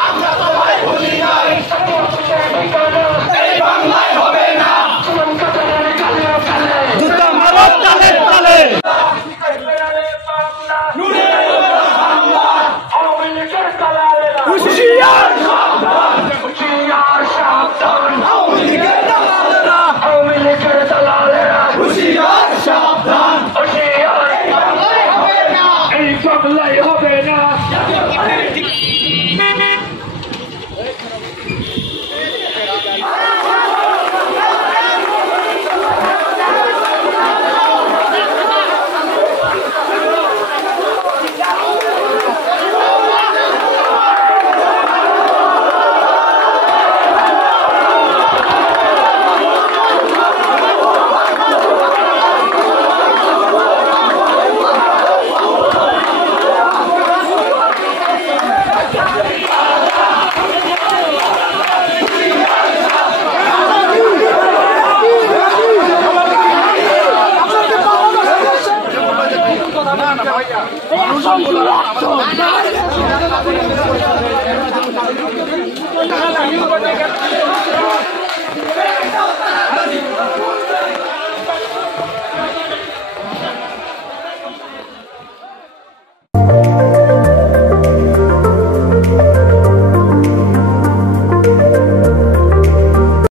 আমরা তোমায় ভুলি নাই এই বাংলায় হবে না জুতা মারো তালে তালে হুঁশিয়ার সাবধান হুঁশিয়ার সাবধান আওয়ামী লীগের দালালেরা আওয়ামী লীগের দালালেরা হুঁশিয়ার সাবধান হুঁশিয়ার বাংলায় হবে না এই বাংলায় হবে না না